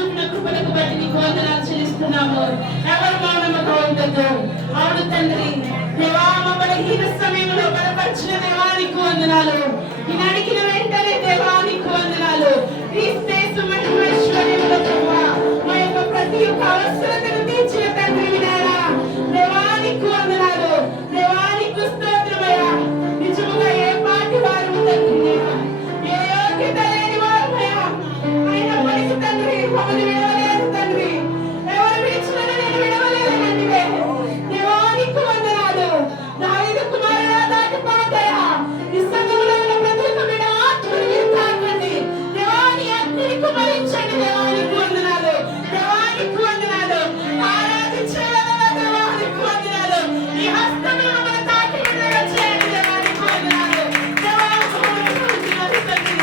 చూపిన కృపలకు బట్టి నీకు వందనాలు చెల్లిస్తున్నాము. ఎవరు మౌనముగా ఉండదు. అవును తండ్రి, దేవా మా బలహీన సమయంలో బలపరిచిన దేవా నీకు వందనాలు. నేను అడిగిన వెంటనే దేవా నీకు వందనాలు. క్రీస్తు మహిమైశ్వర్యముల దేవా మా యొక్క ప్రతి ఒక్క అవసరతను తీర్చిన తండ్రి వినారా దేవా నీకు వందనాలు. దేవా నీకు స్తోత్రమయ్యా. నిజముగా ఏ పాటి వారు తండ్రి, ఏ యోగ్యత లేని వారమయ్యా, అయినప్పటికీ తండ్రి మమ్మల్ని విడవలేదు తండ్రి. ఎవరు పిలిచినా నేను విడవలేదండి దేవా నీకు వందనాలు. దావీదు కుమారుడా దాటిపోతాయా ఈ సంఘములో ఉన్న ప్రతి ఒక్క బిడ్డ ఆత్మను మీరు తాకండి. దేవా నీ అగ్నిని కుమరించండి. దేవా నీకు వందనాలు. దేవా నీకు వందనాలు. ఆరాధించేవాళ్ళ దేవా నీకు వందనాలు. ఈ హస్తములు మమ్మల్ని తాకి విడుదల చేయండి. దేవా నీకు వందనాలు. దేవా మమ్మల్ని వందనాలు తండ్రి.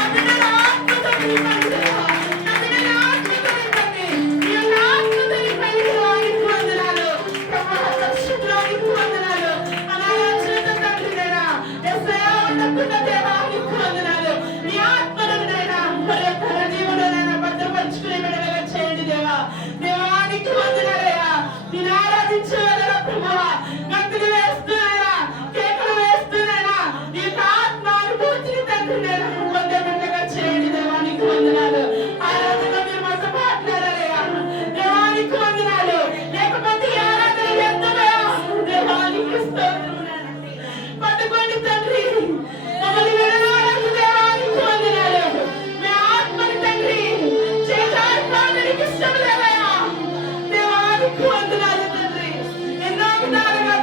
ఆ బిడ్డల ఆత్మతో నింపండి దేవా. ఆ బిడ్డల ఆత్మతో నింపండి. నీ యొక్క ఆత్మతో నింపండి దేవా నీకు వందనాలు. ప్రభు పరిశుద్ధుడా నీకు వందనాలు. అనాలోచనతో తండ్రి దేవా యేసయ్యా ఉండకుండా దేవా నీకు వందనాలు. నీ ఆత్మను నైనా మరి యొక్క హృదయములో నైనా భద్రపరుచుకుని విడుదల చేయండి దేవా. దేవా నీకు వందనాలయ్యా. నేను ఆరాధించేవాళ్ళ ప్రభువా గంతులు వేస్తున్నారా, కేకలు వేస్తున్నారా, నీ యొక్క ఆత్మ అనుభూతిని తండ్రి నేను పొందే బిడ్డగా చేయండి దేవా నీకు వందనాలు. ఆరాధన మీరు మాతో మాట్లాడాలయ్యా. దేవా నీకు వందనాలు. లేకపోతే ఈ ఆరాధన వ్యర్థమయ్యా. దేవా నీకు స్తోత్రం. పట్టుకోండి తండ్రి మమ్మల్ని విడనాడకు దేవా నీకు వందనాలు. మీ ఆత్మని తండ్రి చేజారిపోవడానికి ఇష్టం లేదయ్యా. దేవా నీకు వందనాలు తండ్రి. ఎన్నో విధాలుగా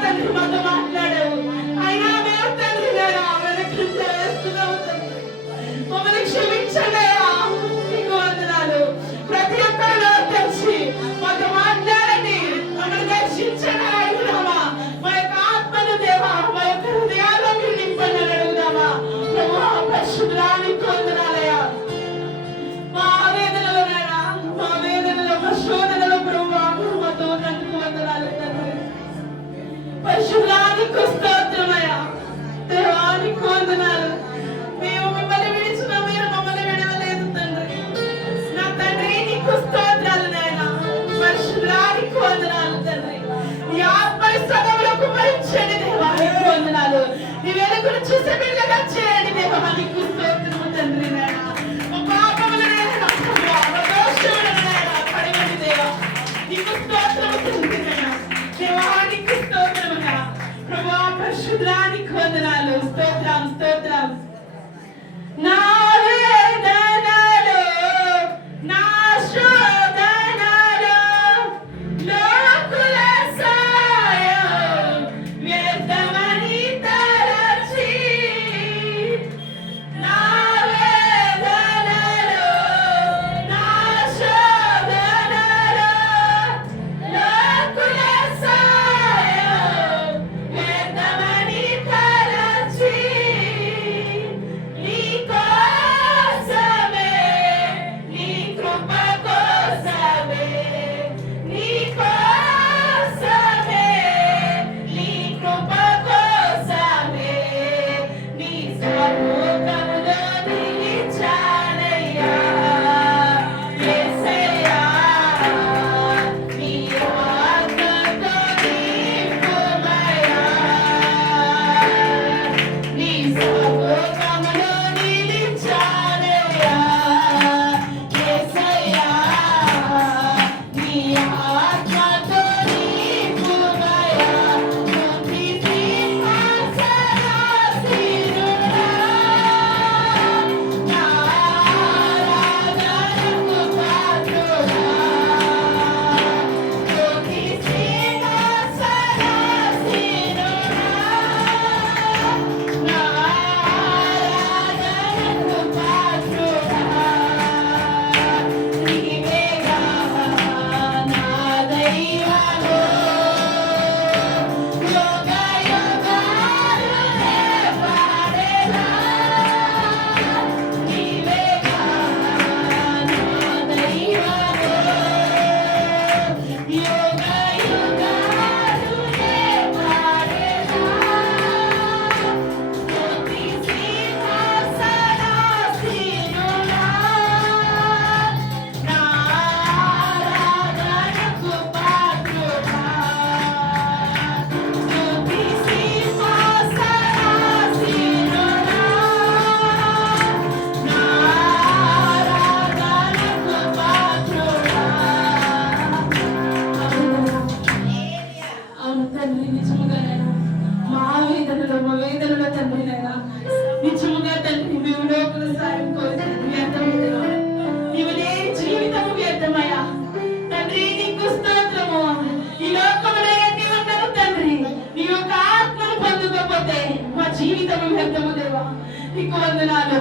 నీకు వందనాలు.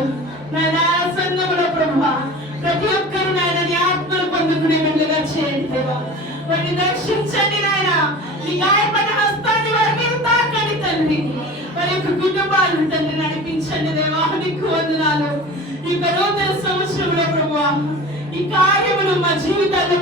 నాయన సంఘములో ప్రభువా ప్రతి ఒక్కరు నాయన నీ ఆత్మను పొందుకునే బిడ్డలుగా చేయండి దేవా. వారిని దర్శించండి నాయన. నీ గాయపడిన హస్తాన్ని వారి మీద తాకండి తండ్రి. వారి యొక్క కుటుంబాలను తండ్రి నడిపించండి దేవా. నీకు వందనాలు. ఈ నూతన సంవత్సరంలో ప్రభువా ఈ కార్యములు మా జీవితాల్లో